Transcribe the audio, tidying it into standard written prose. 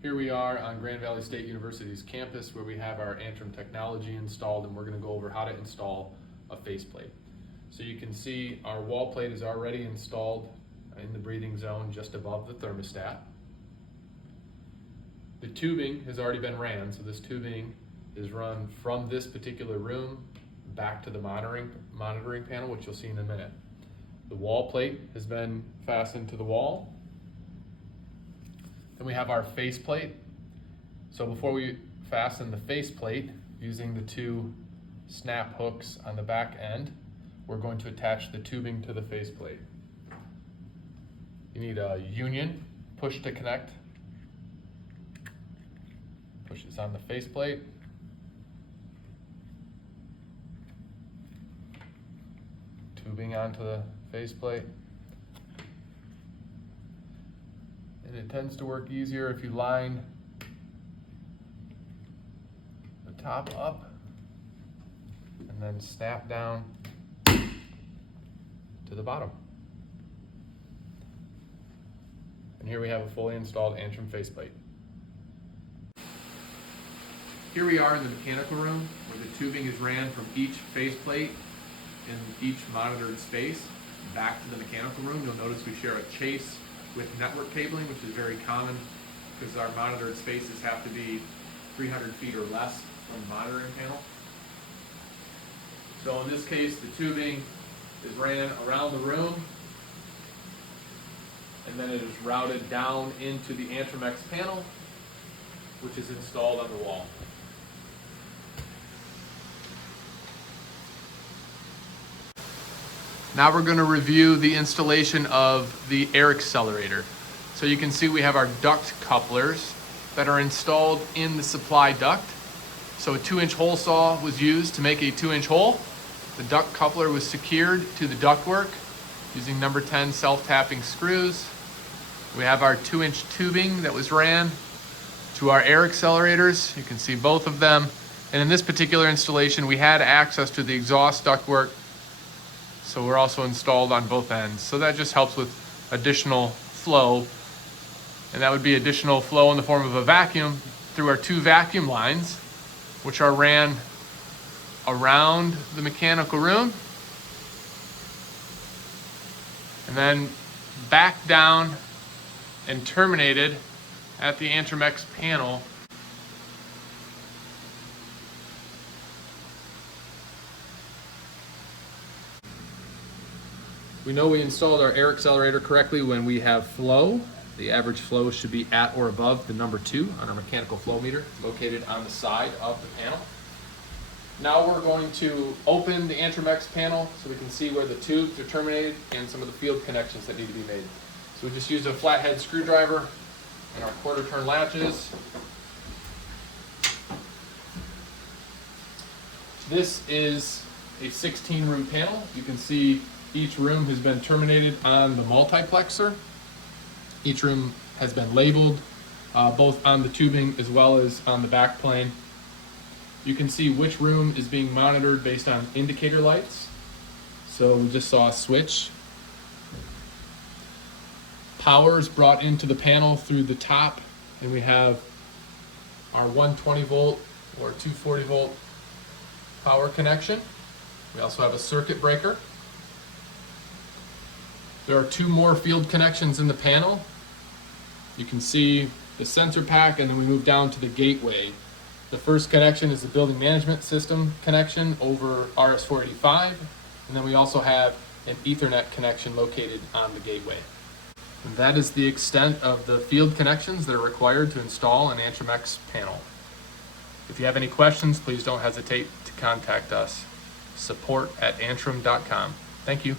Here we are on Grand Valley State University's campus where we have our Antrum technology installed, and we're going to go over how to install a faceplate. So you can see our wall plate is already installed in the breathing zone just above the thermostat. The tubing has already been ran, so this tubing is run from this particular room back to the monitoring panel, which you'll see in a minute. The wall plate has been fastened to the wall. Then we have our faceplate. So before we fasten the faceplate, using the two snap hooks on the back end, we're going to attach the tubing to the faceplate. You need a union push to connect. Push this on the faceplate. Tubing onto the faceplate. And it tends to work easier if you line the top up and then snap down to the bottom. And here we have a fully installed Antrum faceplate. Here we are in the mechanical room where the tubing is ran from each faceplate in each monitored space back to the mechanical room. You'll notice we share a chase with network cabling, which is very common because our monitored spaces have to be 300 feet or less from the monitoring panel. So in this case, the tubing is ran around the room, and then it is routed down into the AntrumX panel, which is installed on the wall. Now we're going to review the installation of the air accelerator. So you can see we have our duct couplers that are installed in the supply duct. So a 2-inch hole saw was used to make a 2-inch hole. The duct coupler was secured to the ductwork using number 10 self-tapping screws. We have our 2-inch tubing that was ran to our air accelerators. You can see both of them. And in this particular installation, we had access to the exhaust ductwork, so we're also installed on both ends. So that just helps with additional flow. And that would be additional flow in the form of a vacuum through our 2 vacuum lines, which are ran around the mechanical room and then back down and terminated at the AntrumX panel. We know we installed our air accelerator correctly when we have flow. The average flow should be at or above the number 2 on our mechanical flow meter located on the side of the panel. Now we're going to open the AntrumX panel so we can see where the tubes are terminated and some of the field connections that need to be made. So we just used a flathead screwdriver and our 1/4 turn latches. This is a 16 room panel. You can see each room has been terminated on the multiplexer. Each room has been labeled, both on the tubing as well as on the back plane. You can see which room is being monitored based on indicator lights. So we just saw a switch. Power is brought into the panel through the top, and we have our 120 volt or 240 volt power connection. We also have a circuit breaker. There are 2 more field connections in the panel. You can see the sensor pack, and then we move down to the gateway. The first connection is the building management system connection over RS-485, and then we also have an Ethernet connection located on the gateway. And that is the extent of the field connections that are required to install an AntrumX panel. If you have any questions, please don't hesitate to contact us. support@antrum.com. Thank you.